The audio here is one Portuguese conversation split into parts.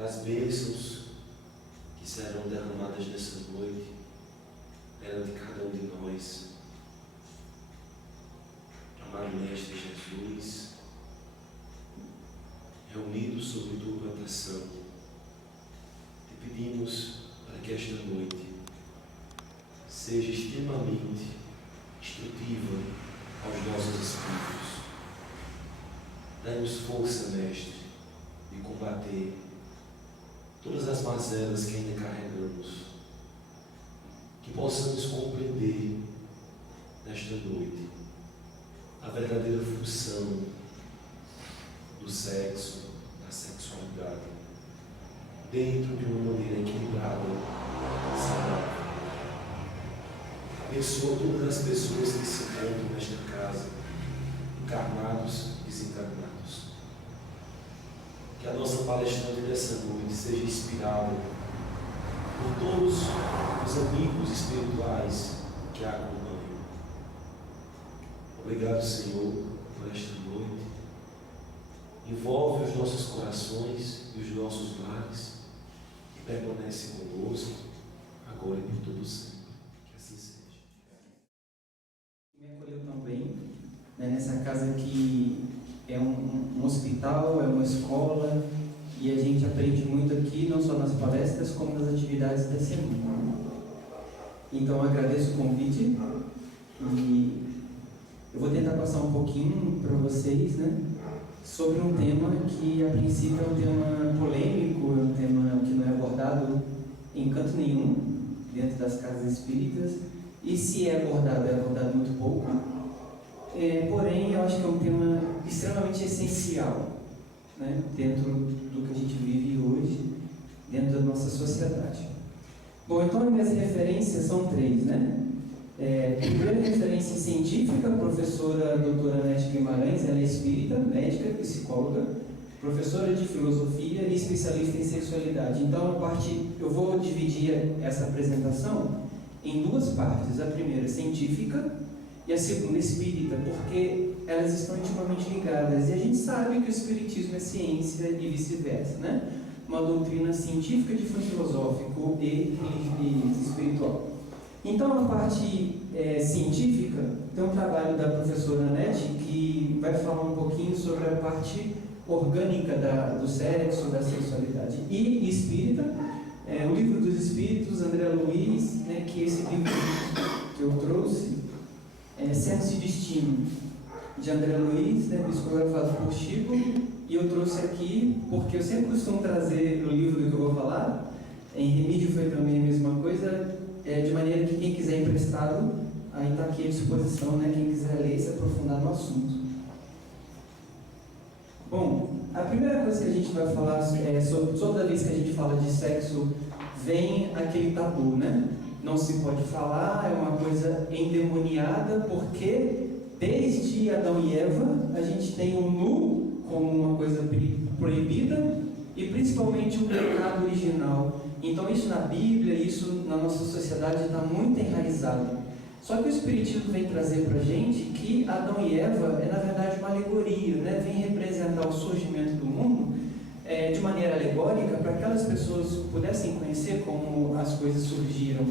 das bênçãos que serão derramadas nessa noite perante cada um de nós. Amado Mestre Jesus, reunidos sob tua proteção, te pedimos para que esta noite seja extremamente instrutiva aos nossos espíritos. Dá-nos força, Mestre, de combater todas as mazelas que ainda carregamos, que possamos compreender nesta noite a verdadeira função do sexo, da sexualidade, dentro de uma maneira equilibrada, saudável. Abençoa todas as pessoas que se encontram nesta casa, encarnados e desencarnados. Que a nossa palestrante dessa noite seja inspirada por todos os amigos espirituais que a acompanham. Obrigado, Senhor, por esta noite. Envolve os nossos corações e os nossos lares e permanece conosco, agora e por todo sempre. Que assim seja. Me acolheu também, né, nessa casa que é um hospital, é uma escola, e a gente aprende muito aqui, não só nas palestras, como nas atividades da semana. Então, agradeço o convite e eu vou tentar passar um pouquinho para vocês, né, sobre um tema que, a princípio, é um tema polêmico, é um tema que não é abordado em canto nenhum dentro das casas espíritas, e se é abordado muito pouco. Porém, eu acho que é um tema extremamente essencial, né, dentro do que a gente vive hoje, dentro da nossa sociedade. Bom, então as minhas referências são três, né? Primeira referência científica, a professora doutora Anete Guimarães, ela é espírita, médica, psicóloga, professora de filosofia e especialista em sexualidade. Então, eu vou dividir essa apresentação em duas partes. A primeira científica e a segunda espírita, porque elas estão intimamente ligadas. E a gente sabe que o espiritismo é ciência e vice-versa, né? Uma doutrina científica de fundo filosófico e espiritual. Então, a parte científica tem um trabalho da professora Anete que vai falar um pouquinho sobre a parte orgânica do sexo, da sexualidade. E espírita, o Livro dos Espíritos, André Luiz, né, que esse livro que eu trouxe, Sexo e Destino, de André Luiz, né, psicografado por Chico, e eu trouxe aqui porque eu sempre costumo trazer o livro do que eu vou falar. Em Remídio foi também a mesma coisa, de maneira que quem quiser emprestado, aí está aqui à disposição, né, quem quiser ler e se aprofundar no assunto. Bom, a primeira coisa que a gente vai falar é sobre, toda vez que a gente fala de sexo, vem aquele tabu, né? Não se pode falar, é uma coisa endemoniada, porque desde Adão e Eva a gente tem o nu como uma coisa proibida e principalmente o pecado original. Então isso na Bíblia, isso na nossa sociedade está muito enraizado. Só que o Espiritismo vem trazer para a gente que Adão e Eva é na verdade uma alegoria, né? Vem representar o surgimento do mundo de maneira alegórica para que aquelas pessoas pudessem conhecer como as coisas surgiram.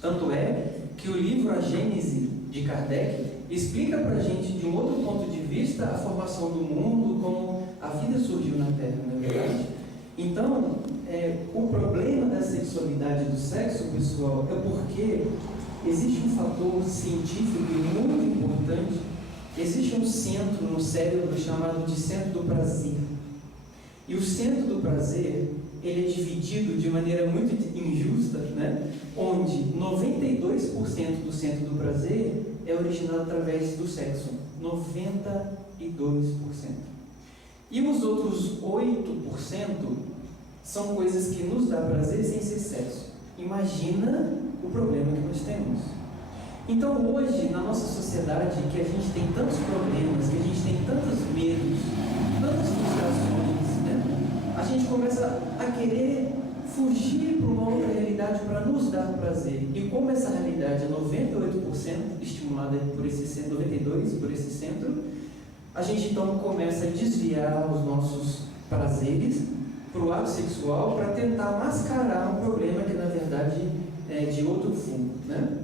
Tanto é que o livro A Gênese, de Kardec, explica para a gente de um outro ponto de vista a formação do mundo, como a vida surgiu na Terra, não é verdade? Então, o problema da sexualidade e do sexo, pessoal, é porque existe um fator científico muito importante. Existe um centro no cérebro chamado de centro do prazer. E o centro do prazer, ele é dividido de maneira muito injusta, né? Onde 92% do centro do prazer é originado através do sexo. 92%. E os outros 8% são coisas que nos dá prazer sem ser sexo. Imagina o problema que nós temos. Então hoje, na nossa sociedade, que a gente tem tantos problemas, que a gente tem tantos medos, tantas frustrações, né? A gente começa a querer fugir para uma outra realidade para nos dar prazer. E como essa realidade é 98% estimulada por esse centro, 92% por esse centro, a gente então começa a desviar os nossos prazeres para o ato sexual para tentar mascarar um problema que na verdade é de outro fundo, né?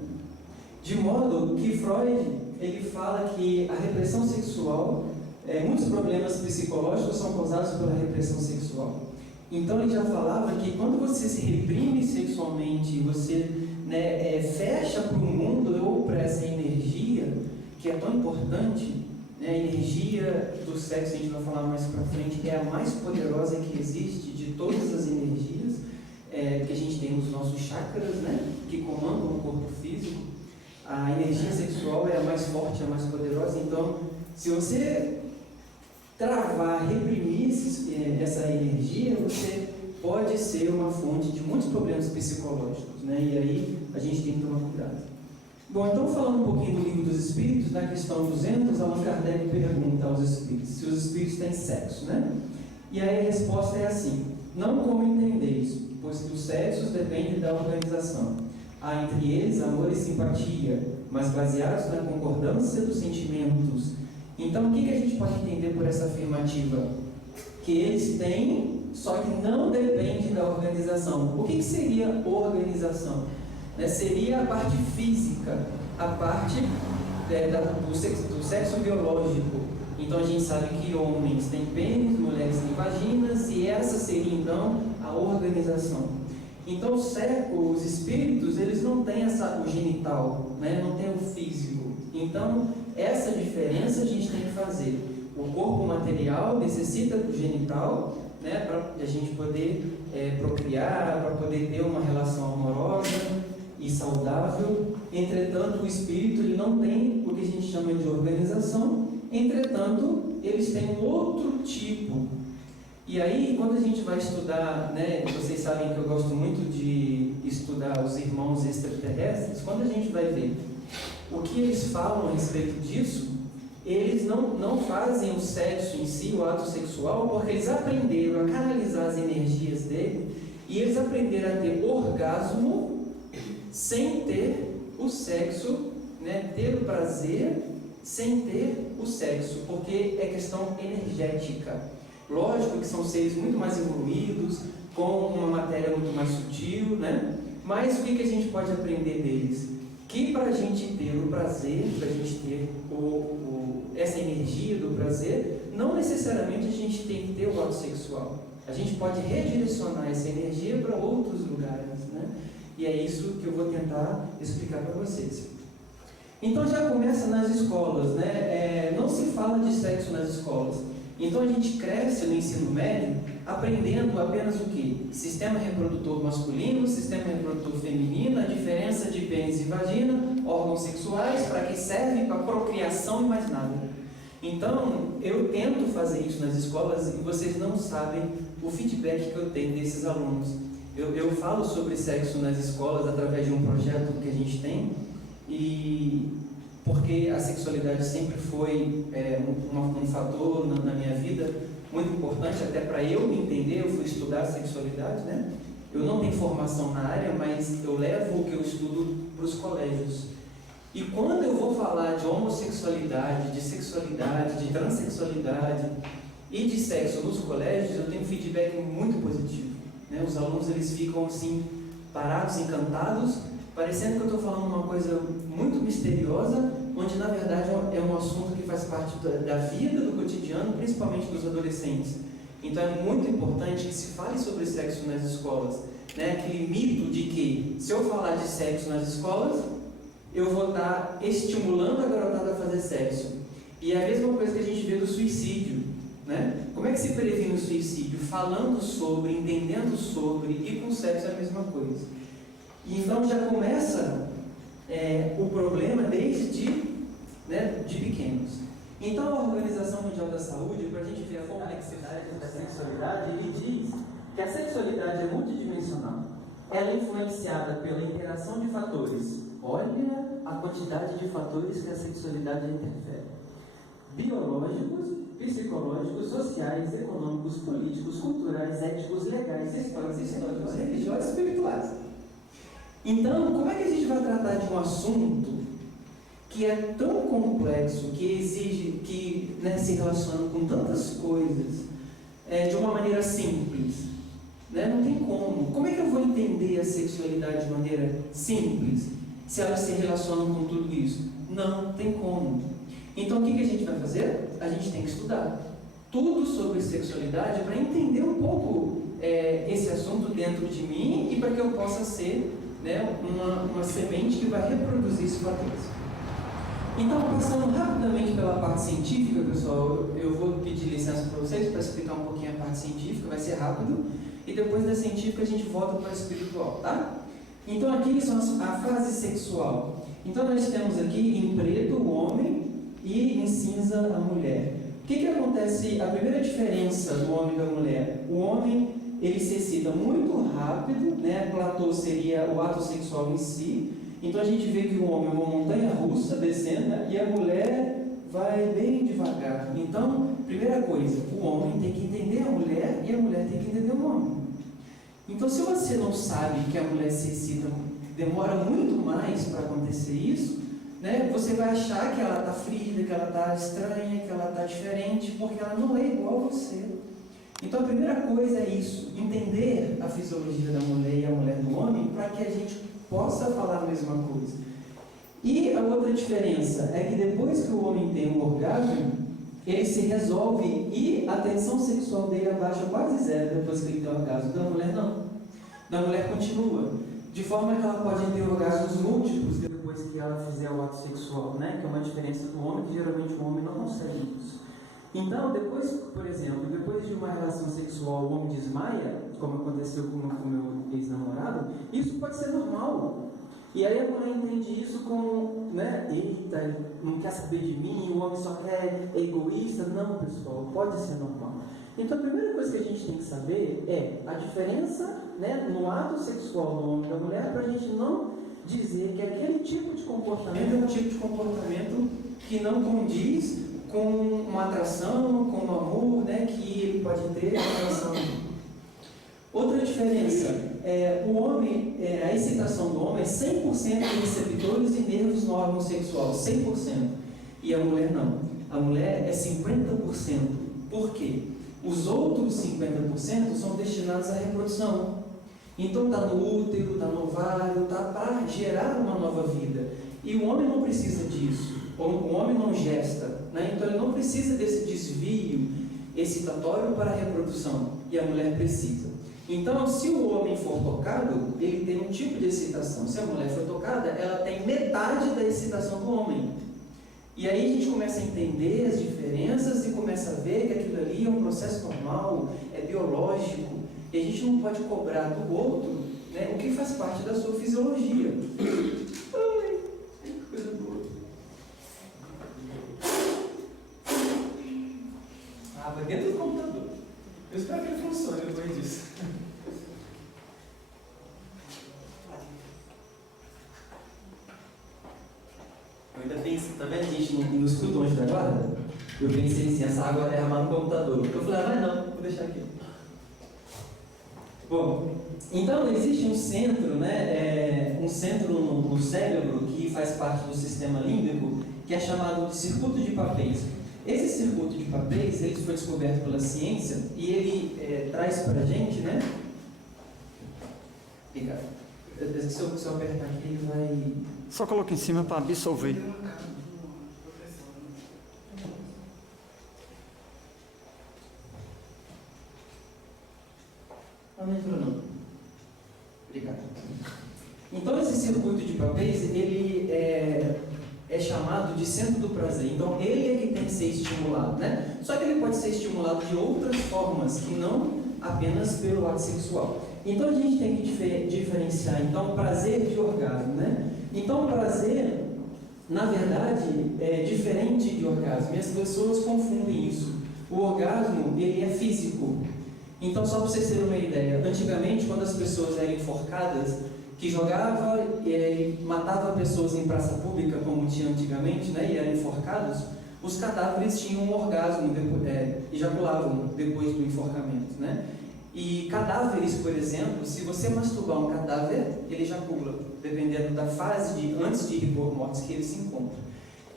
De modo que Freud ele fala que a repressão sexual, muitos problemas psicológicos são causados pela repressão sexual. Então ele já falava que quando você se reprime sexualmente, você fecha para o mundo ou para essa energia que é tão importante, a energia do sexo, a gente vai falar mais para frente, é a mais poderosa que existe de todas as energias, que a gente tem nos nossos chakras, que comandam o corpo físico. A energia sexual é a mais forte, a mais poderosa. Então, se você travar, reprimir essa energia, você pode ser uma fonte de muitos problemas psicológicos, E aí a gente tem que tomar cuidado. Bom, então falando um pouquinho do Livro dos Espíritos, na questão 200, Allan Kardec pergunta aos espíritos se os espíritos têm sexo, E aí a resposta é assim: não como entendeis, pois que os sexos dependem da organização. Há entre eles amor e simpatia, mas baseados na concordância dos sentimentos. Então, o que a gente pode entender por essa afirmativa? Que eles têm, só que não depende da organização. O que seria organização? Seria a parte física, a parte do sexo biológico. Então, a gente sabe que homens têm pênis, mulheres têm vaginas, e essa seria, então, a organização. Então, os espíritos, eles não têm o genital, não têm o físico. Então, essa diferença a gente tem que fazer. O corpo material necessita do genital, para a gente poder procriar, para poder ter uma relação amorosa e saudável. Entretanto, o espírito ele não tem o que a gente chama de organização. Entretanto, eles têm um outro tipo. E aí, quando a gente vai estudar, vocês sabem que eu gosto muito de estudar os irmãos extraterrestres. Quando a gente vai ver o que eles falam a respeito disso, eles não fazem o sexo em si, o ato sexual, porque eles aprenderam a canalizar as energias dele, e eles aprenderam a ter orgasmo sem ter o sexo, ter o prazer sem ter o sexo, porque é questão energética. Lógico que são seres muito mais evoluídos, com uma matéria muito mais sutil, Mas o que a gente pode aprender deles? Que para a gente ter o prazer, para a gente ter essa energia do prazer, não necessariamente a gente tem que ter o ato sexual. A gente pode redirecionar essa energia para outros lugares, E é isso que eu vou tentar explicar para vocês. Então já começa nas escolas, não se fala de sexo nas escolas. Então a gente cresce no ensino médio aprendendo apenas o quê? Sistema reprodutor masculino, sistema reprodutor feminino, a diferença de pênis e vagina, órgãos sexuais, para que servem para procriação e mais nada. Então eu tento fazer isso nas escolas e vocês não sabem o feedback que eu tenho desses alunos. Eu falo sobre sexo nas escolas através de um projeto que a gente tem, e porque a sexualidade sempre foi um fator na minha vida muito importante, até para eu me entender. Eu fui estudar sexualidade, Eu não tenho formação na área, mas eu levo o que eu estudo para os colégios. E quando eu vou falar de homossexualidade, de sexualidade, de transexualidade e de sexo nos colégios, eu tenho um feedback muito positivo. Os alunos eles ficam assim, parados, encantados, parecendo que eu estou falando uma coisa muito misteriosa, onde na verdade é um assunto que faz parte da vida, do cotidiano, principalmente dos adolescentes. Então é muito importante que se fale sobre sexo nas escolas, Aquele mito de que se eu falar de sexo nas escolas, eu vou estar estimulando a garotada a fazer sexo. E é a mesma coisa que a gente vê do suicídio, Como é que se previne o suicídio? Falando sobre, entendendo sobre, e com sexo é a mesma coisa. E então já começa o problema desde de pequenos. Então a Organização Mundial da Saúde, para a gente ver a complexidade da sexualidade, ele diz que a sexualidade é multidimensional. Ela é influenciada pela interação de fatores. Olha a quantidade de fatores que a sexualidade interfere: biológicos, psicológicos, sociais, econômicos, políticos, culturais, éticos, legais, históricos, religiosos e espirituais. Então, como é que a gente vai tratar de um assunto que é tão complexo, que exige, que se relaciona com tantas coisas, de uma maneira simples? né? Não tem como. Como é que eu vou entender a sexualidade de maneira simples, se elas se relacionam com tudo isso? Não tem como. Então o que a gente vai fazer? A gente tem que estudar tudo sobre sexualidade para entender um pouco esse assunto dentro de mim e para que eu possa ser, né, uma semente que vai reproduzir esses fatores. Então, passando rapidamente pela parte científica, pessoal, eu vou pedir licença para vocês para explicar um pouquinho a parte científica, vai ser rápido, e depois da científica a gente volta para a espiritual, tá? Então, aqui são a fase sexual. Então, nós temos aqui em preto o homem e em cinza a mulher. O que acontece? A primeira diferença do homem e da mulher: o homem, ele se excita muito rápido, né? Platô seria o ato sexual em si. Então a gente vê que o homem é uma montanha russa descendo, né? E a mulher vai bem devagar. Então, primeira coisa, o homem tem que entender a mulher e a mulher tem que entender o homem. Então, se você não sabe que a mulher se excita, demora muito mais para acontecer isso, né? Você vai achar que ela está frígida, que ela está estranha, que ela está diferente, porque ela não é igual a você. Então a primeira coisa é isso, entender a fisiologia da mulher e a mulher do homem, para que a gente possa falar a mesma coisa. E a outra diferença é que depois que o homem tem um orgasmo, ele se resolve e a tensão sexual dele abaixa quase zero depois que ele tem o orgasmo. Da mulher não. Da mulher continua. De forma que ela pode ter orgasmos múltiplos depois que ela fizer o ato sexual, né? Que é uma diferença do homem, que geralmente o homem não consegue isso. Então, depois, por exemplo, depois de uma relação sexual o homem desmaia, como aconteceu com o meu ex-namorado, isso pode ser normal. E aí a mulher entende isso como, né, eita, ele não quer saber de mim, o homem só quer, é egoísta. Não, pessoal, pode ser normal. Então a primeira coisa que a gente tem que saber é a diferença, né, no ato sexual do homem e da mulher, para a gente não dizer que aquele tipo de comportamento é um tipo de comportamento que não condiz com uma atração, com um amor, né, que ele pode ter em relação. Outra diferença o homem, a excitação do homem é 100% de receptores e nervos no órgão sexual, 100%. E a mulher não. A mulher é 50%. Por quê? Os outros 50% são destinados à reprodução. Então está no útero, está no ovário, está para gerar uma nova vida. E o homem não precisa disso. O homem não gesta, né? Então ele não precisa desse desvio excitatório para a reprodução. E a mulher precisa. Então, se o homem for tocado, ele tem um tipo de excitação. Se a mulher for tocada, ela tem metade da excitação do homem. E aí a gente começa a entender as diferenças e começa a ver que aquilo ali é um processo normal, é biológico, e a gente não pode cobrar do outro, né, o que faz parte da sua fisiologia. Ai, que coisa boa. Ah, vai dentro do computador. Eu espero que ele funcione depois disso. Eu ainda pensei, tá vendo, gente, nos escutou da guarda? Eu pensei assim, essa água vai derramar no computador. Eu falei, mas não, vou deixar aqui. Bom, então existe um centro, né, um centro no cérebro que faz parte do sistema límbico, que é chamado de circuito de papéis. Esse circuito de papéis, ele foi descoberto pela ciência e ele traz para a gente, né? Obrigado. Se eu apertar aqui, ele vai... Só coloca em cima para absorver. Não entrou não. Obrigado. Então esse circuito de papéis, ele é chamado de centro do prazer. Então ele é que tem que ser estimulado, né? Só que ele pode ser estimulado de outras formas, que não apenas pelo ato sexual. Então a gente tem que diferenciar então prazer de orgasmo, né? Então prazer, na verdade, é diferente de orgasmo. E as pessoas confundem isso. O orgasmo, ele é físico. Então, só para vocês terem uma ideia, antigamente, quando as pessoas eram enforcadas, que jogava e matava pessoas em praça pública, como tinha antigamente, né, e eram enforcados, os cadáveres tinham um orgasmo, ejaculavam depois do enforcamento, né? E cadáveres, por exemplo, se você masturbar um cadáver, ele ejacula, dependendo da fase antes de rigor mortis que ele se encontra.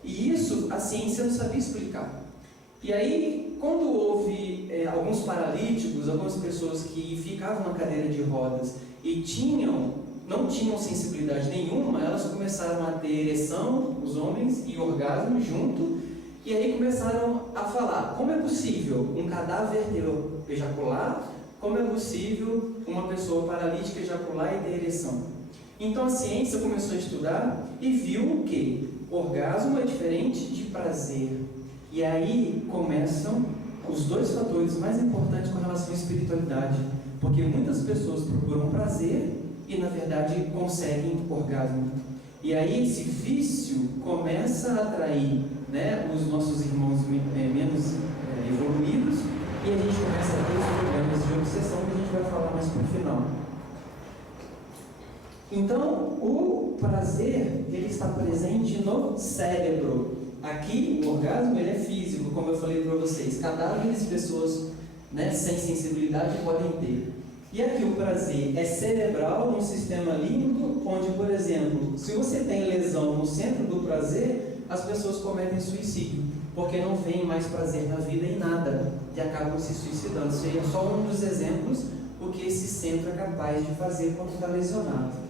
E isso a ciência não sabia explicar. E aí, quando houve alguns paralíticos, algumas pessoas que ficavam na cadeira de rodas e não tinham sensibilidade nenhuma, elas começaram a ter ereção, os homens, e orgasmo junto, e aí começaram a falar: como é possível um cadáver ejacular? Como é possível uma pessoa paralítica ejacular e ter ereção? Então a ciência começou a estudar e viu que orgasmo é diferente de prazer. E aí começam os dois fatores mais importantes com relação à espiritualidade, porque muitas pessoas procuram prazer e na verdade conseguem orgasmo. E aí esse vício começa a atrair, né, os nossos irmãos menos evoluídos, e a gente começa a ter os problemas de obsessão que a gente vai falar mais para o final. Então, o prazer, ele está presente no cérebro. Aqui, o orgasmo, ele é físico, como eu falei para vocês. Cadáveres, pessoas, né, sem sensibilidade podem ter. E aqui o prazer é cerebral, num sistema límbico, onde, por exemplo, se você tem lesão no centro do prazer, as pessoas cometem suicídio, porque não veem mais prazer na vida em nada e acabam se suicidando. Isso aí é só um dos exemplos o que esse centro é capaz de fazer quando está lesionado.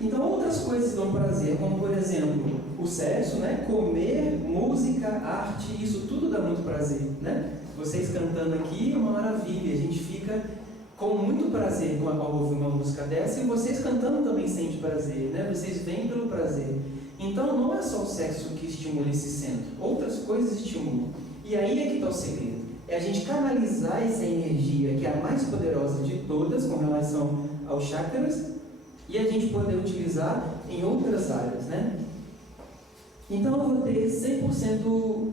Então, outras coisas dão prazer, como, por exemplo, o sexo, né? Comer, música, arte, isso tudo dá muito prazer, né? Vocês cantando aqui é uma maravilha, a gente fica com muito prazer ao ouvir uma música dessa, e vocês cantando também sentem prazer, né? Vocês vêm pelo prazer. Então, não é só o sexo que estimula esse centro, outras coisas estimulam. E aí é que está o segredo. É a gente canalizar essa energia, que é a mais poderosa de todas, com relação aos chakras, e a gente poder utilizar em outras áreas, né? Então, eu vou ter 100%...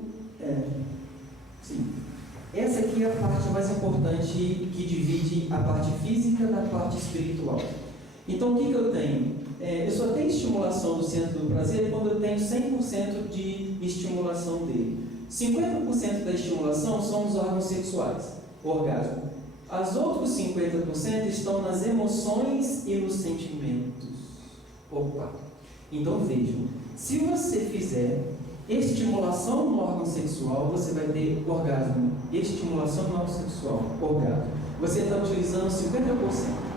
sim. Essa aqui é a parte mais importante que divide a parte física da parte espiritual. Então, o que eu tenho? Eu só tenho estimulação do centro do prazer quando eu tenho 100% de estimulação dele. 50% da estimulação são os órgãos sexuais, o orgasmo. Os outros 50% estão nas emoções e nos sentimentos. Opa! Então vejam, se você fizer estimulação no órgão sexual, você vai ter orgasmo. Estimulação no órgão sexual, orgasmo. Você está utilizando 50%.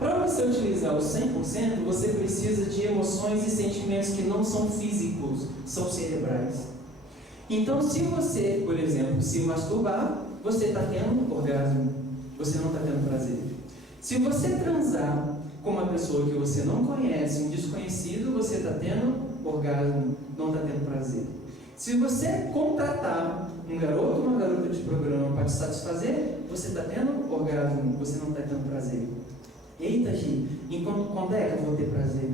Para você utilizar os 100%, você precisa de emoções e sentimentos que não são físicos, são cerebrais. Então, se você, por exemplo, se masturbar, você está tendo orgasmo, você não está tendo prazer. Se você transar com uma pessoa que você não conhece, um desconhecido, você está tendo orgasmo, não está tendo prazer. Se você contratar um garoto ou uma garota de programa para te satisfazer, você está tendo orgasmo, você não está tendo prazer. Eita, gente, quando é que eu vou ter prazer?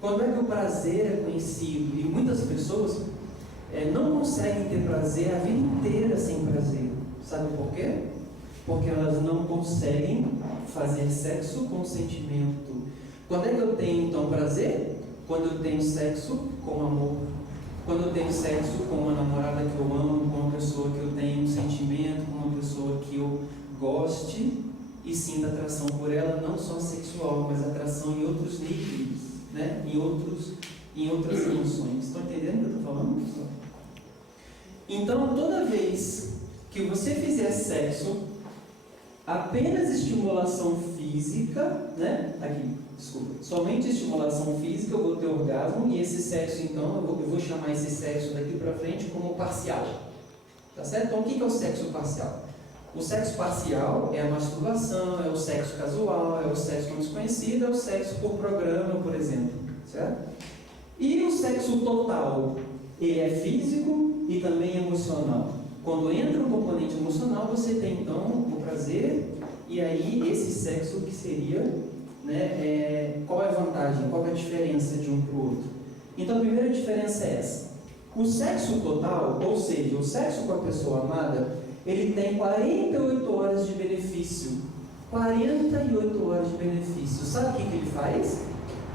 Quando é que o prazer é conhecido? E muitas pessoas não conseguem ter prazer a vida inteira sem prazer. Sabe por quê? Porque elas não conseguem fazer sexo com sentimento. Quando é que eu tenho então prazer? Quando eu tenho sexo com amor. Quando eu tenho sexo com uma namorada que eu amo, com uma pessoa que eu tenho um sentimento, com uma pessoa que eu goste e sinta atração por ela, não só sexual, mas atração em outros níveis, né? em outras emoções. Estão entendendo o que eu estou falando, pessoal? Então, toda vez que você fizer sexo, apenas estimulação física, né? Aqui, desculpa, somente estimulação física, eu vou ter orgasmo, e esse sexo, então, eu vou chamar esse sexo daqui para frente como parcial. Tá certo? Então, o que é o sexo parcial? O sexo parcial é a masturbação, é o sexo casual, é o sexo com desconhecido, é o sexo por programa, por exemplo. Certo? E o sexo total, ele é físico e também emocional. Quando entra um componente emocional, você tem então o prazer, e aí esse sexo que seria, né, qual é a vantagem, qual é a diferença de um para o outro? Então a primeira diferença é essa. O sexo total, ou seja, o sexo com a pessoa amada, ele tem 48 horas de benefício. 48 horas de benefício. Sabe o que ele faz?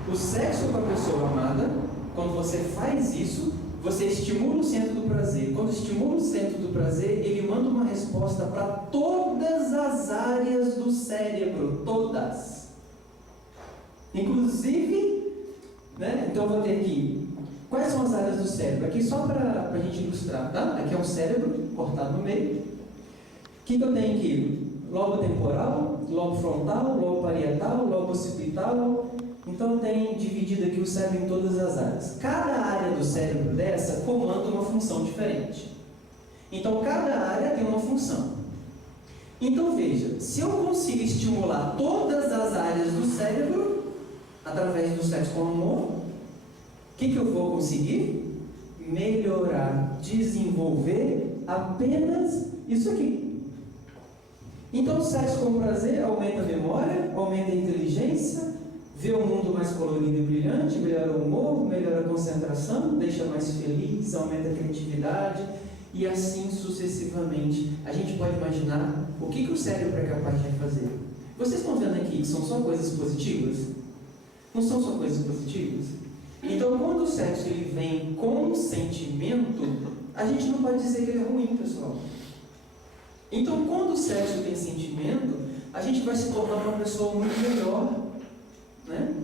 O sexo com a pessoa amada, quando você faz isso, você estimula o centro do prazer. Quando estimula o centro do prazer, ele manda uma resposta para todas as áreas do cérebro. Todas. Inclusive, né? Então eu vou ter aqui. Quais são as áreas do cérebro? Aqui só para a gente ilustrar, tá? Aqui é um cérebro. cortado no meio. O que eu tenho aqui? Lobo temporal, lobo frontal, lobo parietal, lobo occipital. Então eu tenho dividido aqui o cérebro em todas as áreas. Cada área do cérebro dessa comanda uma função diferente. Então cada área tem uma função. Então veja, se eu consigo estimular todas as áreas do cérebro através do sexo com amor, o que eu vou conseguir? Melhorar, desenvolver apenas isso aqui. Então o sexo com prazer aumenta a memória, aumenta a inteligência, vê o mundo mais colorido e brilhante, melhora o humor, melhora a concentração, deixa mais feliz, aumenta a criatividade e assim sucessivamente. A gente pode imaginar o que o cérebro é capaz de fazer. Vocês estão vendo aqui que são só coisas positivas? Não são só coisas positivas? Então, quando o sexo ele vem com sentimento, a gente não pode dizer que ele é ruim, pessoal. Então, quando o sexo tem sentimento, a gente vai se tornar uma pessoa muito melhor, né?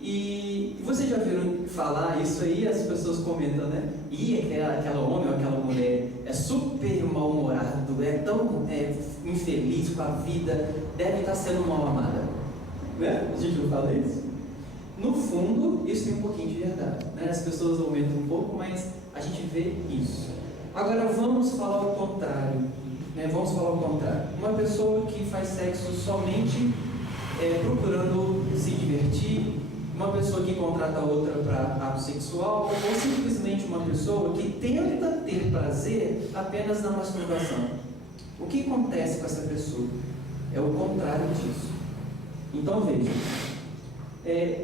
E vocês já viram falar isso aí? As pessoas comentam, né? E aquela homem ou aquela mulher é super mal-humorado, é tão infeliz com a vida, deve estar sendo mal amada, né? A gente não fala isso? No fundo, isso tem um pouquinho de verdade, né? As pessoas aumentam um pouco, mas a gente vê isso. Agora vamos falar o contrário, né? Vamos falar o contrário. Uma pessoa que faz sexo somente procurando se divertir, uma pessoa que contrata outra para ato sexual, ou simplesmente uma pessoa que tenta ter prazer apenas na masturbação. O que acontece com essa pessoa? É o contrário disso. Então veja,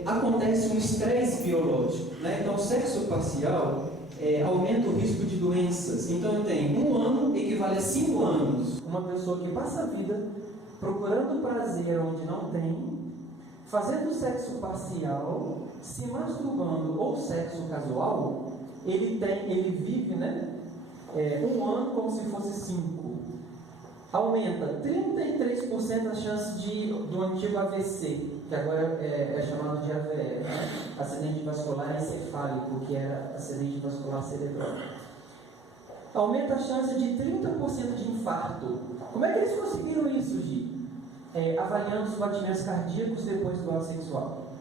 acontece um estresse biológico, né? Então o sexo parcial aumenta o risco de doenças. Então eu tenho 1 ano equivale a 5 anos. Uma pessoa que passa a vida procurando prazer onde não tem, fazendo sexo parcial, se masturbando ou sexo casual, ele vive, né, 1 ano como se fosse 5. Aumenta 33% a chance do antigo AVC, que agora é chamado de AVE, né? Acidente vascular encefálico, que era acidente vascular cerebral. Aumenta a chance de 30% de infarto. Como é que eles conseguiram isso, Gi? Avaliando os batimentos cardíacos depois do ato sexual.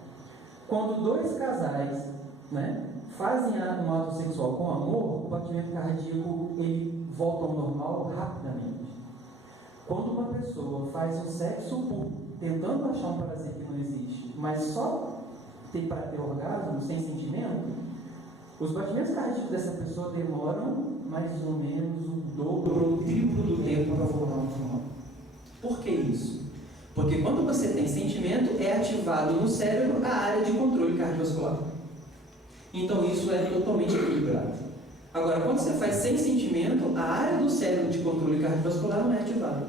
Quando 2 casais, né, fazem um ato sexual com amor, o batimento cardíaco ele volta ao normal rapidamente. Quando uma pessoa faz o sexo tentando achar um prazer que não existe, mas só para ter orgasmo, sem sentimento, os batimentos cardíacos dessa pessoa demoram mais ou menos o dobro ou o triplo do tempo para voltar ao normal. Por que isso? Porque quando você tem sentimento, é ativado no cérebro a área de controle cardiovascular. Então isso é totalmente equilibrado. Agora, quando você faz sem sentimento, a área do cérebro de controle cardiovascular não é ativada.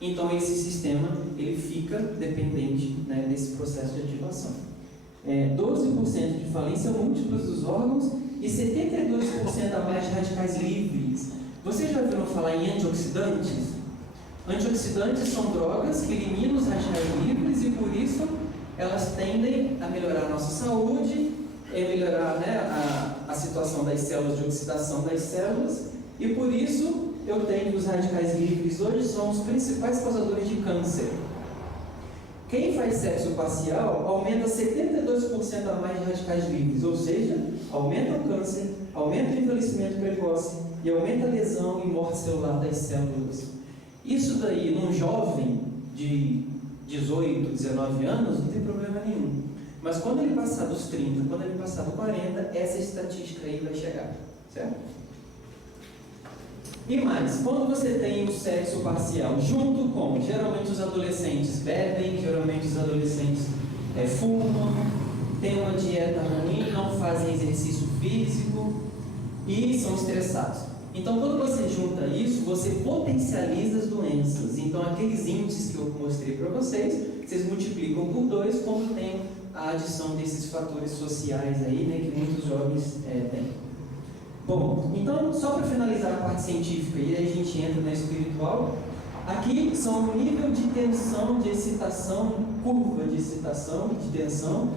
Então esse sistema ele fica dependente, né, desse processo de ativação. 12% de falência múltipla dos órgãos e 72% a mais de radicais livres. Vocês já ouviram falar em antioxidantes? Antioxidantes são drogas que eliminam os radicais livres e por isso elas tendem a melhorar a nossa saúde, melhorar, né, a situação das células de oxidação das células e por isso eu tenho que os radicais livres hoje são os principais causadores de câncer. Quem faz sexo parcial aumenta 72% a mais de radicais livres, ou seja, aumenta o câncer, aumenta o envelhecimento precoce e aumenta a lesão e morte celular das células. Isso daí, num jovem de 18, 19 anos, não tem problema nenhum. Mas quando ele passar dos 30, quando ele passar dos 40, essa estatística aí vai chegar, certo? E mais, quando você tem o sexo parcial junto com, geralmente os adolescentes bebem, geralmente os adolescentes fumam, têm uma dieta ruim, não fazem exercício físico e são estressados. Então, quando você junta isso, você potencializa as doenças. Então, aqueles índices que eu mostrei para vocês multiplicam por 2 quando tem a adição desses fatores sociais aí, né, que muitos jovens têm. Bom, então, só para finalizar a parte científica, e aí a gente entra na espiritual, aqui são o nível de tensão, de excitação, curva de excitação, de tensão,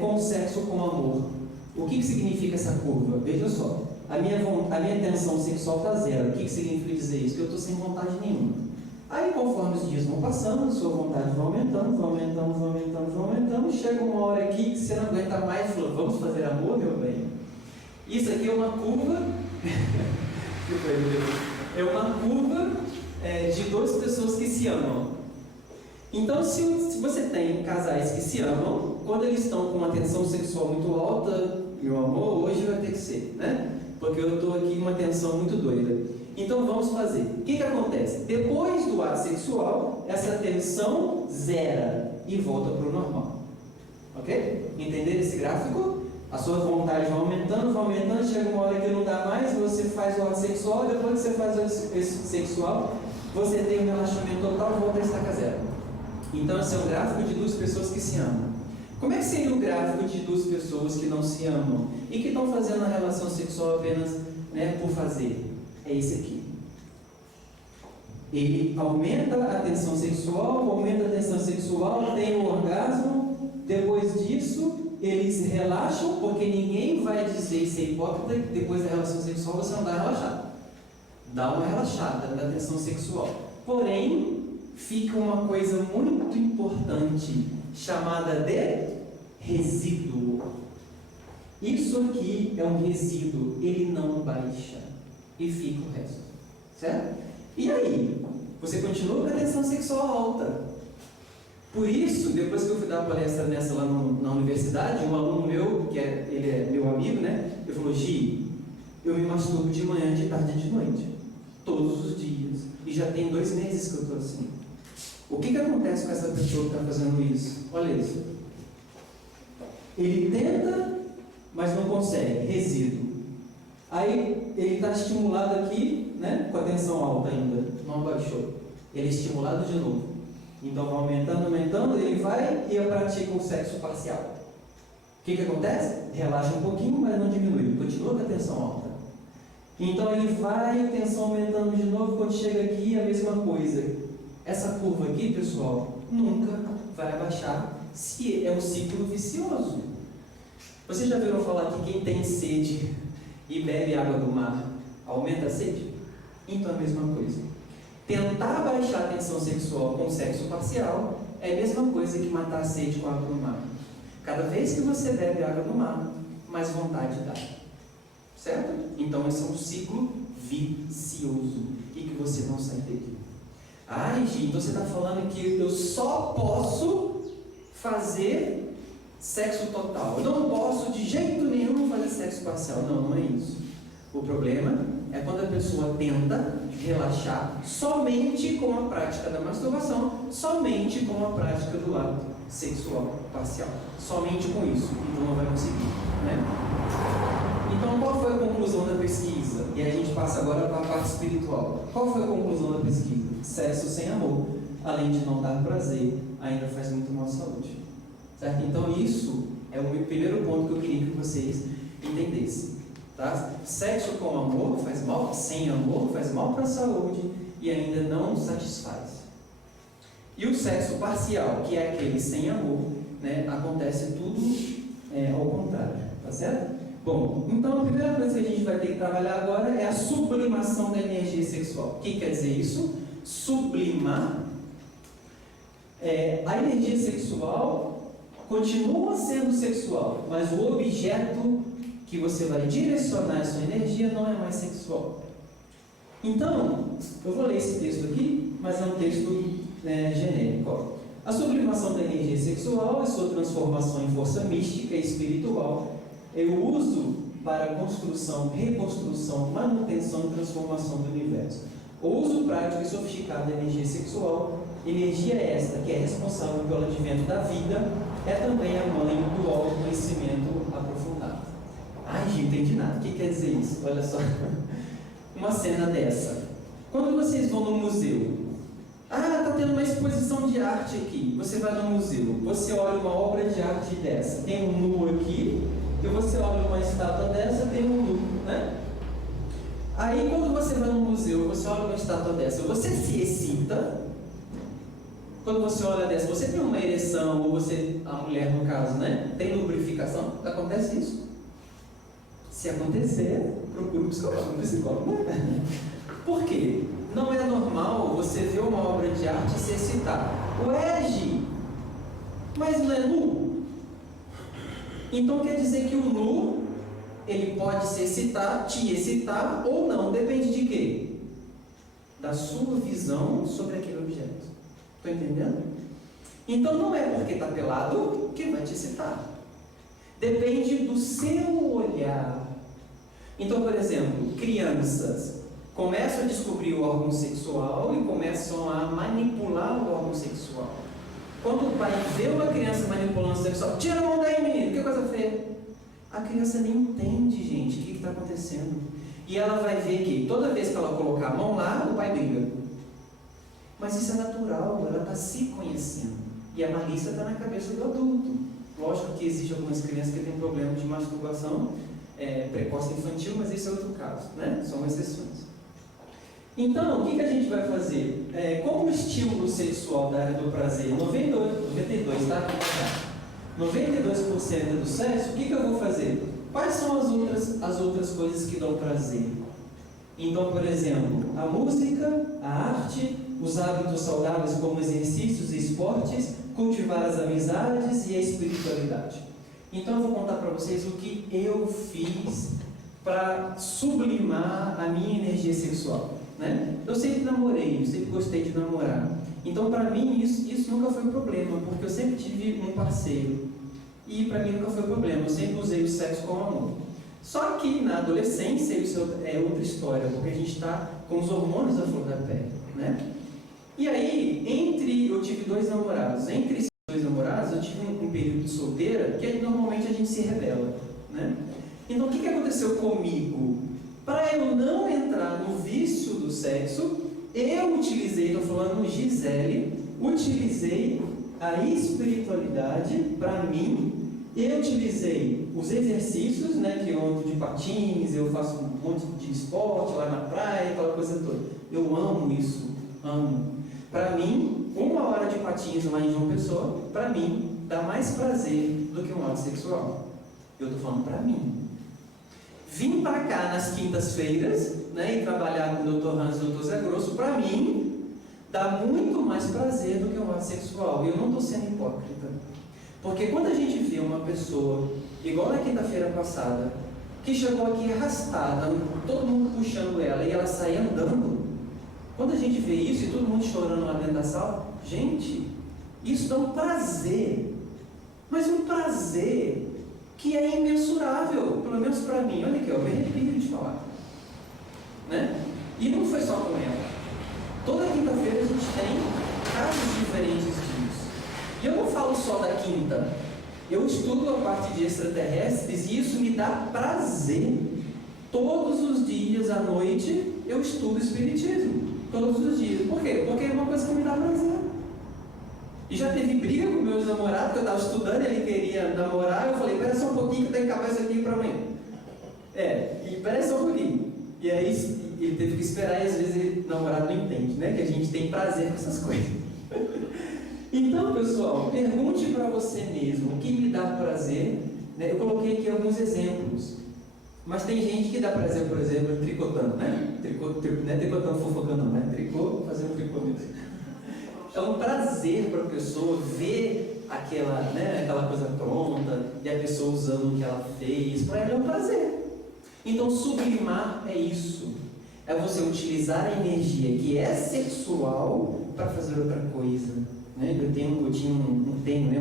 com o sexo com amor. O que significa essa curva? Veja só. a minha tensão sexual está zero. O que significa dizer isso? Que eu estou sem vontade nenhuma. Aí, conforme os dias vão passando, sua vontade vai aumentando, chega uma hora aqui que você não aguenta mais e fala, vamos fazer amor, meu bem? Isso aqui é uma curva, de duas pessoas que se amam. Então, se você tem casais que se amam, quando eles estão com uma tensão sexual muito alta, meu amor, hoje vai ter que ser, né? Porque eu estou aqui com uma tensão muito doida. Então, vamos fazer. O que acontece? Depois do ato sexual, essa tensão zera e volta para o normal. Ok? Entenderam esse gráfico? A sua vontade vai aumentando, chega uma hora que não dá mais, você faz o ato sexual, e depois que você faz o ato sexual, você tem um relaxamento total e volta a estaca zero. Então, esse é um gráfico de duas pessoas que se amam. Como é que seria o gráfico de duas pessoas que não se amam e que estão fazendo a relação sexual apenas, né, por fazer? É esse aqui. Ele aumenta a tensão sexual, tem o orgasmo, depois disso eles relaxam, porque ninguém vai dizer, isso é hipócrita, que depois da relação sexual você não dá relaxada. Dá uma relaxada na tensão sexual. Porém, fica uma coisa muito importante, chamada de resíduo. Isso aqui é um resíduo, ele não baixa e fica o resto, certo? E aí? Você continua com a tensão sexual alta. Por isso, depois que eu fui dar uma palestra nessa lá na universidade, um aluno meu, ele é meu amigo, né? Ele falou, Gi, eu me masturbo de manhã, de tarde e de noite. Todos os dias. E já tem 2 meses que eu estou assim. O que acontece com essa pessoa que está fazendo isso? Olha isso. Ele tenta, mas não consegue. Resíduo. Aí, ele está estimulado aqui, né? Com a tensão alta ainda. Não abaixou. Ele é estimulado de novo. Então, vai aumentando, ele vai e pratica o sexo parcial. O que acontece? Relaxa um pouquinho, mas não diminui. Continua com a tensão alta. Então, ele vai, tensão aumentando de novo. Quando chega aqui, a mesma coisa. Essa curva aqui, pessoal, nunca vai abaixar se é um ciclo vicioso. Vocês já viram falar que quem tem sede e bebe água do mar aumenta a sede? Então, a mesma coisa. Tentar baixar a tensão sexual com sexo parcial é a mesma coisa que matar a sede com água do mar. Cada vez que você bebe água do mar, mais vontade dá. Certo? Então, esse é um ciclo vicioso e que você não sai dele. Ai, Gi, então você está falando que eu só posso fazer sexo total. Eu não posso de jeito nenhum fazer sexo parcial. Não, não é isso. O problema é quando a pessoa tenta relaxar somente com a prática da masturbação, somente com a prática do ato sexual parcial. Somente com isso. Então não vai conseguir, né? Então, qual foi a conclusão da pesquisa? E a gente passa agora para a parte espiritual. Qual foi a conclusão da pesquisa? Sexo sem amor, além de não dar prazer, ainda faz muito mal à saúde. Certo? Então, isso é o primeiro ponto que eu queria que vocês entendessem. Tá? Sexo com amor faz mal, sem amor faz mal para a saúde e ainda não satisfaz. E o sexo parcial, que é aquele sem amor, né, acontece tudo ao contrário. Tá certo? Bom, então a primeira coisa que a gente vai ter que trabalhar agora é a sublimação da energia sexual. O que quer dizer isso? Sublimar. A energia sexual continua sendo sexual, mas o objeto que você vai direcionar a sua energia não é mais sexual. Então, eu vou ler esse texto aqui, mas é um texto genérico. Ó. A sublimação da energia sexual e sua transformação em força mística e espiritual é o uso para construção, reconstrução, manutenção e transformação do universo. O uso prático e sofisticado da energia sexual, energia esta que é responsável pelo advento da vida, é também a mãe do autoconhecimento aprofundado. Ai, gente, não entendi nada. O que quer dizer isso? Olha só. Uma cena dessa. Quando vocês vão no museu, está tendo uma exposição de arte aqui. Você vai no museu, você olha uma obra de arte dessa, tem um nu aqui, e você olha uma estátua dessa, tem um nu, né? Aí quando você vai no museu, você olha uma estátua dessa, você se excita. Quando você olha dessa, você tem uma ereção, ou você, a mulher no caso, né? Tem lubrificação, acontece isso. Se Se acontecer, procure um psicólogo. Né? Por quê? Não é normal você ver uma obra de arte e se excitar. Ué, Gi, mas não é nu? Então quer dizer que o nu, ele pode se excitar, te excitar ou não. Depende de quê? Da sua visão sobre aquele objeto. Estou entendendo? Então não é porque está pelado que vai te excitar. Depende do seu olhar. Então, por exemplo, crianças começam a descobrir o órgão sexual e começam a manipular o órgão sexual. Quando o pai vê uma criança manipulando o sexual, tira a mão daí, menino, que coisa feia. A criança nem entende, gente, o que está acontecendo. E ela vai ver que toda vez que ela colocar a mão lá, o pai briga. Mas isso é natural, ela está se conhecendo. E a malícia está na cabeça do adulto. Lógico que existem algumas crianças que têm problema de masturbação precoce infantil, mas esse é outro caso, né? São exceções. Então, o que a gente vai fazer? Como o estímulo sexual da área do prazer, 92, tá? 92% é do sexo, o que eu vou fazer? Quais são as outras coisas que dão prazer? Então, por exemplo, a música, a arte, os hábitos saudáveis como exercícios e esportes, cultivar as amizades e a espiritualidade. Então eu vou contar para vocês o que eu fiz para sublimar a minha energia sexual, né? Eu sempre namorei, eu sempre gostei de namorar. Então para mim isso nunca foi problema, porque eu sempre tive um parceiro. E para mim nunca foi problema, eu sempre usei o sexo como amor. Só que na adolescência isso é outra história, porque a gente está com os hormônios à flor da pele, né? E aí, eu tive 2 namorados. Entre esses 2 namorados, eu tive um período de solteira que normalmente a gente se rebela, né? Então, o que aconteceu comigo? Para eu não entrar no vício do sexo, eu utilizei, estou falando Gisele, utilizei a espiritualidade para mim. Eu utilizei os exercícios, né, que eu ando de patins, eu faço um monte de esporte lá na praia, aquela coisa toda. Eu amo isso, amo. Para mim, 1 hora de patins lá em João Pessoa, para mim, dá mais prazer do que um ato sexual. Eu estou falando para mim. Vim para cá nas quintas-feiras, né, e trabalhar com o Dr. Hans e o Dr. Zé Grosso, para mim, dá muito mais prazer do que um ato sexual. E eu não estou sendo hipócrita. Porque quando a gente vê uma pessoa, igual na quinta-feira passada, que chegou aqui arrastada, todo mundo puxando ela e ela sai andando, quando a gente vê isso e todo mundo chorando lá dentro da sala, gente, isso dá um prazer, mas um prazer que é imensurável, pelo menos para mim. Olha aqui, eu me arrepio de falar, né? E não foi só com ela. Toda quinta-feira a gente tem casos diferentes disso. E eu não falo só da quinta. Eu estudo a parte de extraterrestres e isso me dá prazer. Todos os dias à noite eu estudo espiritismo. Todos os dias. Por quê? Porque é uma coisa que me dá prazer. E já teve briga com meus namorados, que eu estava estudando, ele queria namorar, eu falei, espera só um pouquinho que eu tenho que acabar isso aqui para amanhã. E espera só um pouquinho. E aí ele teve que esperar e às vezes o namorado não entende, né? Que a gente tem prazer com essas coisas. Então, pessoal, pergunte para você mesmo o que me dá prazer. Né? Eu coloquei aqui alguns exemplos. Mas tem gente que dá prazer, por exemplo, tricotando, né? Não é tricotando fofocando, não, né? Tricô, fazendo tricô mesmo. É um prazer para a pessoa ver aquela coisa pronta e a pessoa usando o que ela fez. Para ela é um prazer. Então, sublimar é isso. É você utilizar a energia que é sexual para fazer outra coisa. Né? Eu tenho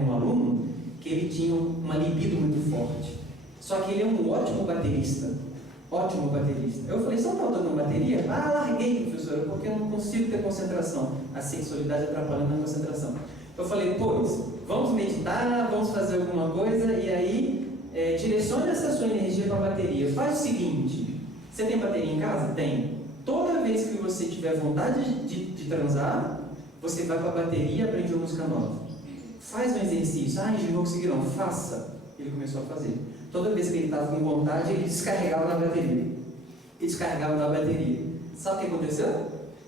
um aluno que ele tinha uma libido muito forte. Só que ele é um ótimo baterista. Ótimo baterista. Eu falei, você não está tocando bateria? Ah, larguei, professora, porque eu não consigo ter concentração. A sexualidade atrapalhando a concentração. Eu falei, pois, vamos meditar, vamos fazer alguma coisa, e aí direcione essa sua energia para a bateria. Faz o seguinte, você tem bateria em casa? Tem. Toda vez que você tiver vontade de transar, você vai para a bateria e aprende uma música nova. Faz um exercício. Ah, não consegui não. Faça. Ele começou a fazer. Toda vez que ele estava com vontade, ele descarregava na bateria. Sabe o que aconteceu?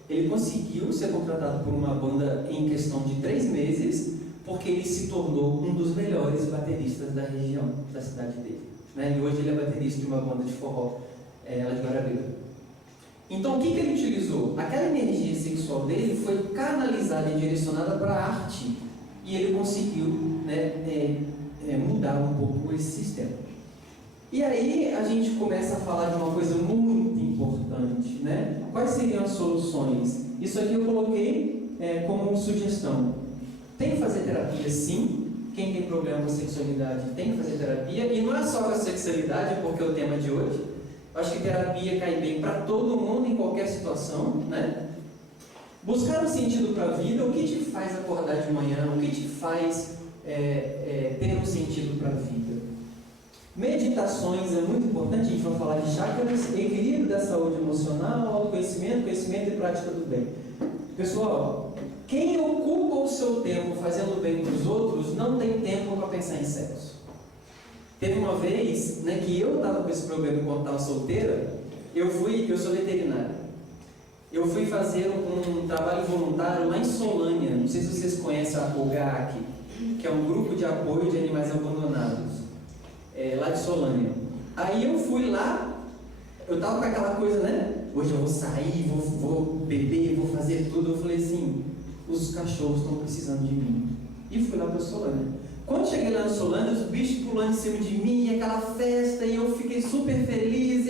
Ele conseguiu ser contratado por uma banda em questão de 3 meses, porque ele se tornou um dos melhores bateristas artistas da região, da cidade dele, né? E hoje ele é baterista de uma banda de forró, lá de Guarabira. Então, o que ele utilizou? Aquela energia sexual dele foi canalizada e direcionada para a arte, e ele conseguiu, né, mudar um pouco esse sistema. E aí a gente começa a falar de uma coisa muito importante, né? Quais seriam as soluções? Isso aqui eu coloquei como sugestão. Tem que fazer terapia, sim. Quem tem problema com sexualidade tem que fazer terapia. E não é só com a sexualidade, porque é o tema de hoje. Eu acho que terapia cai bem para todo mundo, em qualquer situação, né? Buscar um sentido para a vida. O que te faz acordar de manhã? O que te faz ter um sentido para a vida? Meditações é muito importante. A gente vai falar de chakras, equilíbrio da saúde emocional, autoconhecimento, conhecimento e prática do bem. Pessoal, quem ocupa o seu tempo fazendo bem para os outros não tem tempo para pensar em sexo. Teve uma vez, né, que eu estava com esse problema enquanto estava solteira. Eu sou veterinário. Eu fui fazer um trabalho voluntário lá em Solânia. Não sei se vocês conhecem a OGAC, que é um grupo de apoio de animais abandonados, lá de Solânia. Aí eu fui lá, eu estava com aquela coisa, né? Hoje eu vou sair, vou beber, vou fazer tudo. Eu falei assim, os cachorros estão precisando de mim. E fui lá para Solânia. Quando cheguei lá no Solânia, os bichos pulando em cima de mim, aquela festa, e eu fiquei super feliz,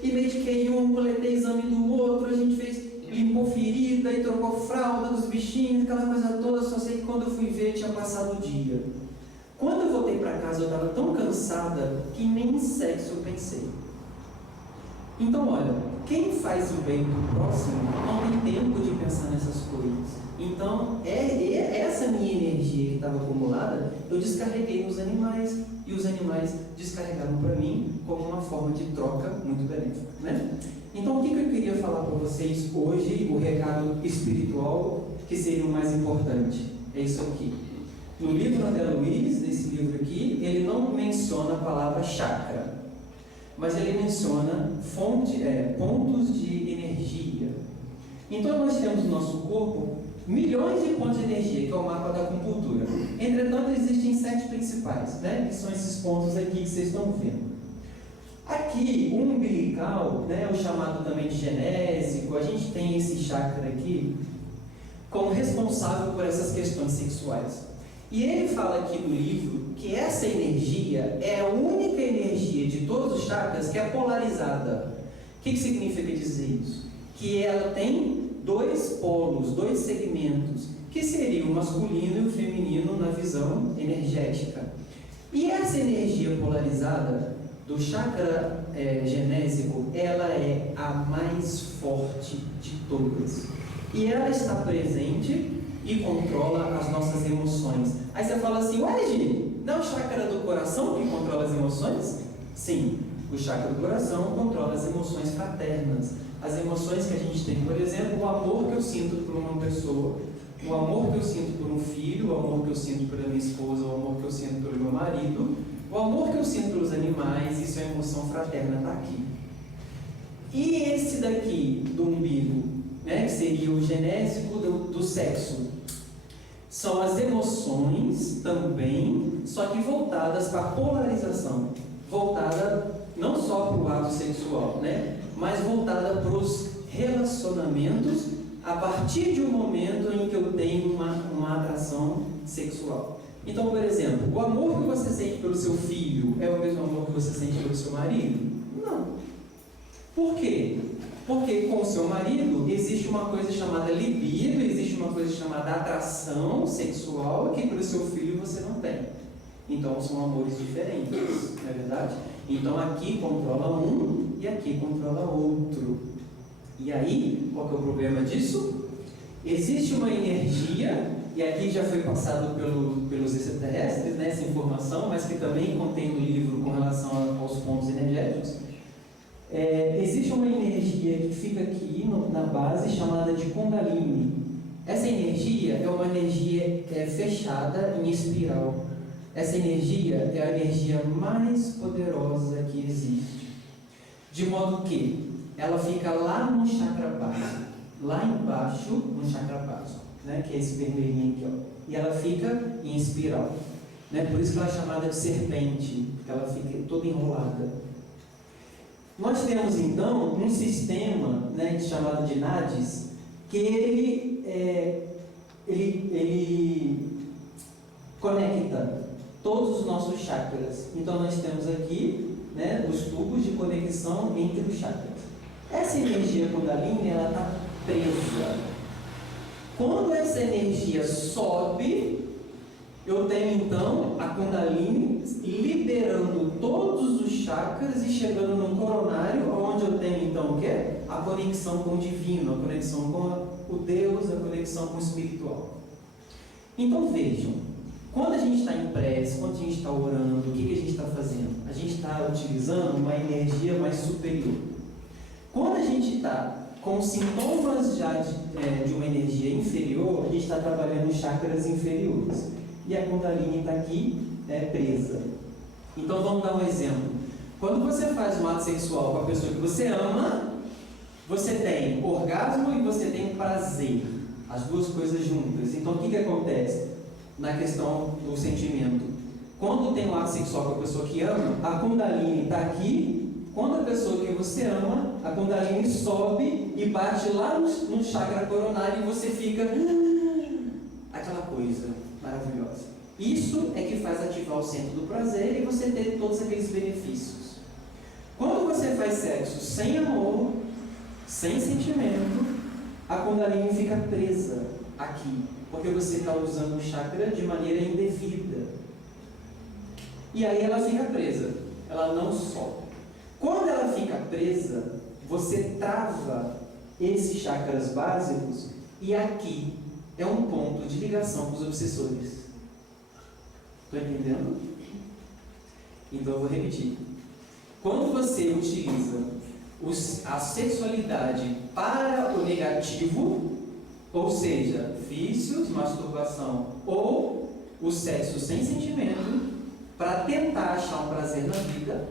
e mediquei um, coletei exame do outro, a gente limpou ferida e trocou fralda dos bichinhos, aquela coisa toda. Só sei que quando eu fui ver, tinha passado o dia. Quando eu voltei para casa, eu estava tão cansada que nem em sexo eu pensei. Então, olha, quem faz o bem do próximo não tem tempo de pensar nessas coisas. Então, essa minha energia que estava acumulada, eu descarreguei nos animais, e os animais descarregaram para mim como uma forma de troca muito benéfica, né? Então, o que eu queria falar para vocês hoje, o recado espiritual, que seria o mais importante, é isso aqui. No livro André Luiz, nesse livro aqui, ele não menciona a palavra chakra, mas ele menciona pontos de energia. Então, nós temos no nosso corpo milhões de pontos de energia, que é o mapa da acupuntura. Entretanto, existem 7 principais, né? Que são esses pontos aqui que vocês estão vendo. Aqui, o umbilical, né, o chamado também de genésico, a gente tem esse chakra aqui como responsável por essas questões sexuais. E ele fala aqui no livro que essa energia é a única energia de todos os chakras que é polarizada. O que significa dizer isso? Que ela tem 2 polos, 2 segmentos, que seriam o masculino e o feminino na visão energética. E essa energia polarizada do chakra genésico, ela é a mais forte de todas. E ela está presente e controla as nossas emoções. Aí você fala assim, ué, Gi, não é o chakra do coração que controla as emoções? Sim, o chakra do coração controla as emoções fraternas. As emoções que a gente tem, por exemplo, o amor que eu sinto por uma pessoa, o amor que eu sinto por um filho, o amor que eu sinto pela minha esposa, o amor que eu sinto pelo meu marido, o amor que eu sinto pelos animais, isso é a emoção fraterna, está aqui. E esse daqui, do umbigo, né, que seria o genésico do sexo, são as emoções também, só que voltadas para a polarização, voltada não só para o ato sexual, né, mas voltada para os relacionamentos a partir de um momento em que eu tenho uma atração sexual. Então, por exemplo, o amor que você sente pelo seu filho é o mesmo amor que você sente pelo seu marido? Não. Por quê? Porque com o seu marido existe uma coisa chamada libido, existe uma coisa chamada atração sexual que pelo seu filho você não tem. Então são amores diferentes, não é verdade? Então aqui controla um e aqui controla outro. E aí, qual que é o problema disso? Existe uma energia, e aqui já foi passado pelos extraterrestres, né, essa informação, mas que também contém no livro com relação aos pontos energéticos. Existe uma energia que fica aqui na base chamada de Kundalini. Essa energia é uma energia fechada em espiral. Essa energia é a energia mais poderosa que existe. De modo que ela fica lá no chakra básico, lá embaixo no chakra básico, né, que é esse vermelhinho aqui, ó. E ela fica em espiral. né? Por isso que ela é chamada de serpente, porque ela fica toda enrolada. Nós temos então um sistema, né, chamado de nadis, que ele conecta todos os nossos chakras. Então nós temos aqui, né, os tubos de conexão entre os chakras. Essa energia Kundalini, ela está presa. Quando essa energia sobe, eu tenho então a Kundalini liberando todos os chakras e chegando no coronário, onde eu tenho então o quê? A conexão com o divino, a conexão com o Deus, a conexão com o espiritual. Então vejam, quando a gente está em prece, quando a gente está orando, o que a gente está fazendo? A gente está utilizando uma energia mais superior. Quando a gente está com sintomas já de uma energia inferior, a gente está trabalhando os chakras inferiores. E a Kundalini está aqui, presa. Então vamos dar um exemplo. Quando você faz um ato sexual com a pessoa que você ama, você tem orgasmo e você tem prazer. As duas coisas juntas. Então o que acontece na questão do sentimento? Quando tem um ato sexual com a pessoa que ama, a Kundalini está aqui. Quando a pessoa que você ama, a Kundalini sobe e bate lá no chakra coronário e você fica aquela coisa maravilhosa. Isso é que faz ativar o centro do prazer e você ter todos aqueles benefícios. Quando você faz sexo sem amor, sem sentimento, a Kundalini fica presa aqui, porque você está usando o chakra de maneira indevida. E aí ela fica presa, ela não sobe. Quando ela fica presa, você trava esses chakras básicos e aqui é um ponto de ligação com os obsessores. Estou entendendo? Então eu vou repetir. Quando você utiliza a sexualidade para o negativo, ou seja, vícios, masturbação ou o sexo sem sentimento, para tentar achar um prazer na vida,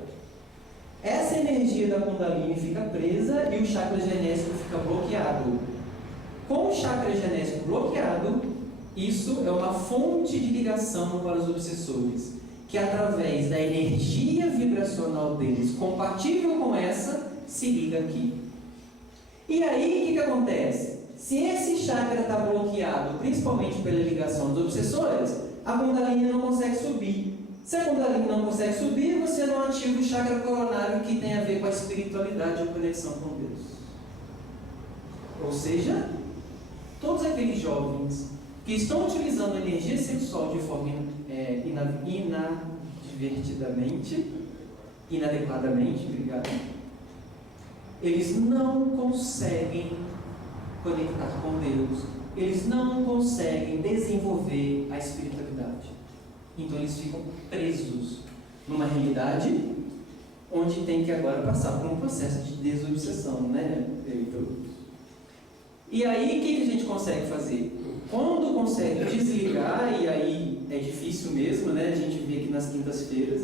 essa energia da Kundalini fica presa e o chakra genésico fica bloqueado. Com o chakra genésico bloqueado, isso é uma fonte de ligação para os obsessores, que através da energia vibracional deles, compatível com essa, se liga aqui. E aí, o que acontece? Se esse chakra está bloqueado, principalmente pela ligação dos obsessores, a Kundalini não consegue subir. Se a Kundalini não consegue subir, você não ativa o chakra coronário, que tem a ver com a espiritualidade e a conexão com Deus. Ou seja, todos aqueles jovens que estão utilizando a energia sexual de forma inadequadamente, obrigado, eles não conseguem conectar com Deus, eles não conseguem desenvolver a espiritualidade. Então eles ficam presos numa realidade onde tem que agora passar por um processo de desobsessão, né? E aí o que a gente consegue fazer? Quando consegue desligar, e aí é difícil mesmo, né? A gente vê aqui nas quintas-feiras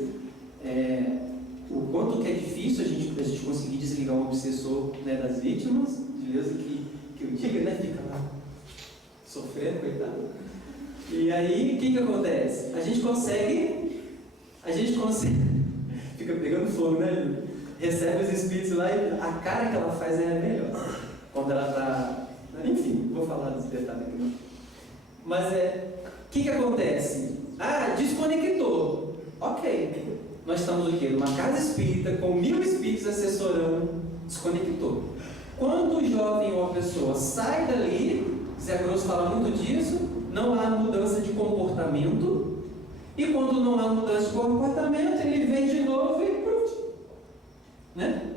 o quanto que é difícil a gente conseguir desligar um obsessor, né, das vítimas, beleza? Que eu diga, né? Fica lá sofrendo, coitado. E aí, o que acontece? A gente consegue, fica pegando fogo, né? Recebe os espíritos lá e a cara que ela faz é melhor. Quando ela está... Enfim, vou falar desse detalhe aqui. Mas o que acontece? Desconectou. Ok. Nós estamos o quê? Numa casa espírita com 1000 espíritos assessorando. Desconectou. Quando o jovem ou a pessoa sai dali, Zé Grosso fala muito disso, não há mudança de comportamento, e quando não há mudança de comportamento, ele vem de novo e pronto. Né?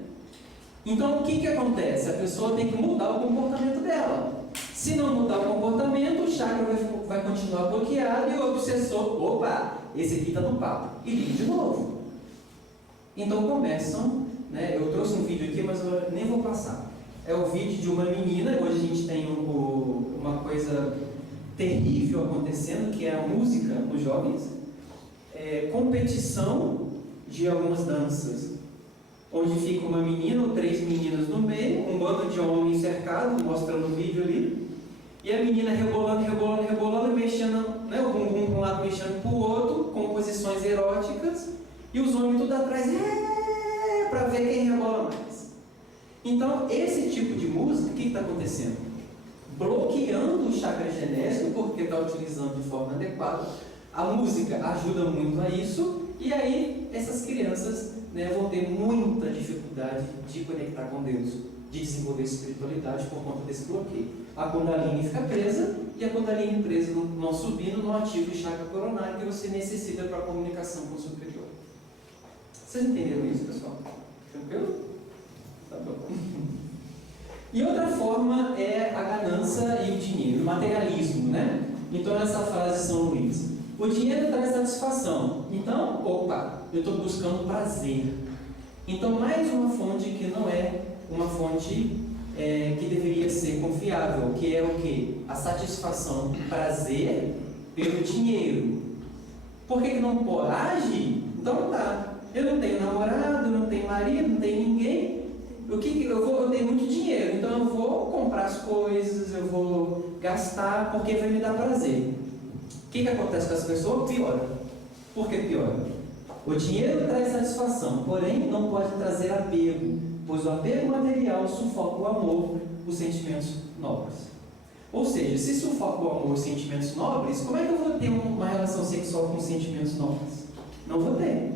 Então, o que acontece? A pessoa tem que mudar o comportamento dela. Se não mudar o comportamento, o chakra vai continuar bloqueado e o obsessor, opa, esse aqui está no papo, e liga de novo. Então começam, né? Eu trouxe um vídeo aqui, mas eu nem vou passar. É o vídeo de uma menina, hoje a gente tem uma coisa terrível acontecendo, que é a música nos jovens, competição de algumas danças, onde fica uma menina ou 3 meninas no meio, um bando de homens cercados, mostrando o vídeo ali, e a menina rebolando, rebolando, rebolando, mexendo né, o bumbum para um lado mexendo para o outro, com posições eróticas, e os homens tudo atrás, para ver quem rebola mais. Então, esse tipo de música, o que está acontecendo? Bloqueando o chakra genésico, porque está utilizando de forma adequada. A música ajuda muito a isso, e aí essas crianças, né, vão ter muita dificuldade de conectar com Deus, de desenvolver espiritualidade por conta desse bloqueio. A Kundalini fica presa, e a Kundalini presa não subindo, não ativa o chakra coronário que você necessita para a comunicação com o superior. Vocês entenderam isso, pessoal? Tranquilo? Tá bom. E outra forma é a ganância e o dinheiro, o materialismo, né? Então, nessa frase de São Luís, o dinheiro traz satisfação. Então, opa, eu estou buscando prazer. Então, mais uma fonte que não é uma fonte que deveria ser confiável, que é o quê? A satisfação, prazer pelo dinheiro. Por que não pode? Agir? Então tá. Eu não tenho namorado, não tenho marido, não tenho ninguém. Eu tenho muito dinheiro, então eu vou comprar as coisas, eu vou gastar, porque vai me dar prazer. O que acontece com essa pessoa? Piora. Por que piora? O dinheiro traz satisfação, porém não pode trazer apego, pois o apego material sufoca o amor, os sentimentos nobres. Ou seja, se sufoca o amor, os sentimentos nobres, como é que eu vou ter uma relação sexual com sentimentos nobres? Não vou ter.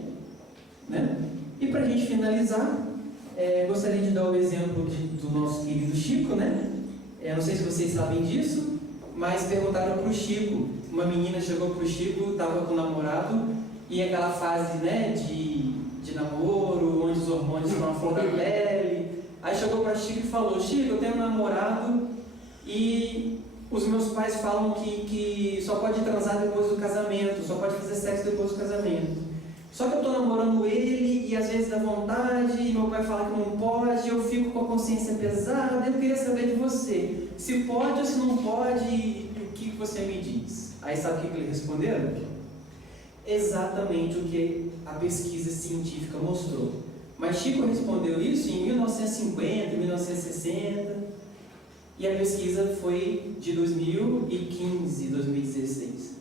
Né? E para a gente finalizar, gostaria de dar o exemplo do nosso querido Chico, né? Não sei se vocês sabem disso, mas perguntaram para o Chico. Uma menina chegou para o Chico, estava com o namorado, e aquela fase, né, de namoro, onde os hormônios estão à flor da pele. Aí chegou para o Chico e falou: Chico, eu tenho um namorado e os meus pais falam que só pode transar depois do casamento, só pode fazer sexo depois do casamento. Só que eu estou namorando ele e às vezes dá vontade, e meu pai fala que não pode, eu fico com a consciência pesada. Eu queria saber de você, se pode ou se não pode, o que você me diz? Aí sabe o que eles responderam? Exatamente o que a pesquisa científica mostrou. Mas Chico respondeu isso em 1950, 1960, e a pesquisa foi de 2015, 2016.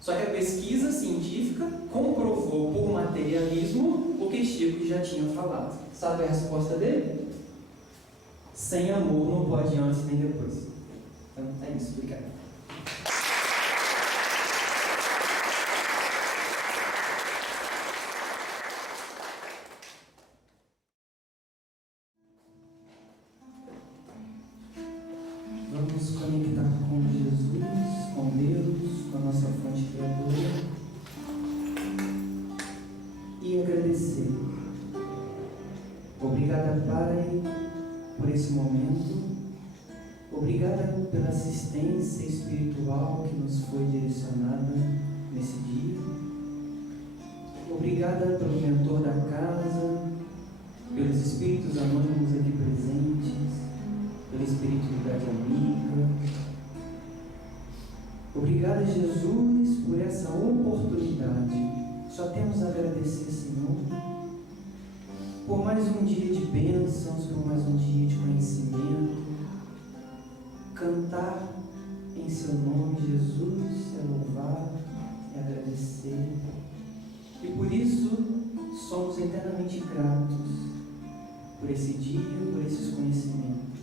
Só que a pesquisa científica comprovou por materialismo o que Chico já tinha falado. Sabe a resposta dele? Sem amor não pode antes nem depois. Então é isso, obrigado. Vamos conectar com Jesus, com Deus, com a nossa fonte criadora e agradecer. Obrigada, Pai, por esse momento. Obrigada pela assistência espiritual que nos foi direcionada nesse dia. Obrigada pelo mentor da casa, pelos espíritos anônimos aqui presentes, pela espiritualidade amiga. Obrigado, Jesus, por essa oportunidade. Só temos a agradecer, Senhor, por mais um dia de bênçãos, por mais um dia de conhecimento. Cantar em seu nome, Jesus, é louvar e agradecer. E por isso somos eternamente gratos por esse dia, por esses conhecimentos.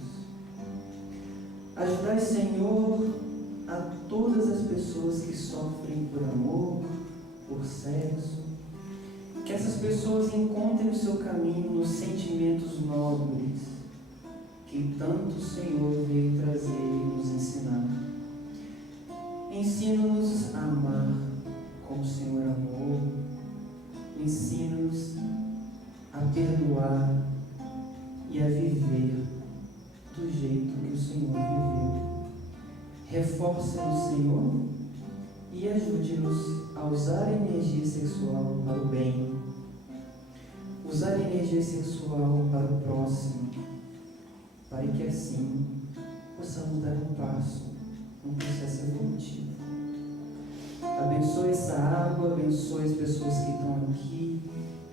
Ajudai, Senhor, a todas as pessoas que sofrem por amor, por sexo, que essas pessoas encontrem o seu caminho nos sentimentos nobres que tanto o Senhor veio trazer e nos ensinar. Ensina-nos a amar como o Senhor amou, ensina-nos a perdoar e a viver do jeito que o Senhor viveu. Reforça-nos, Senhor, e ajude-nos a usar a energia sexual para o bem, usar a energia sexual para o próximo, para que assim possamos dar um passo num processo evolutivo. Abençoe essa água, abençoe as pessoas que estão aqui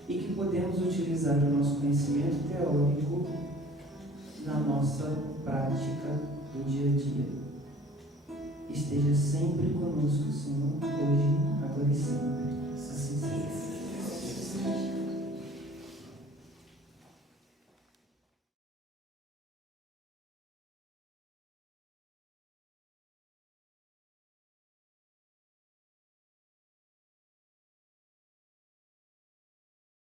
e que podemos utilizar o nosso conhecimento teórico na nossa prática do dia a dia. esteja sempre conosco, Senhor, hoje, agora e sempre.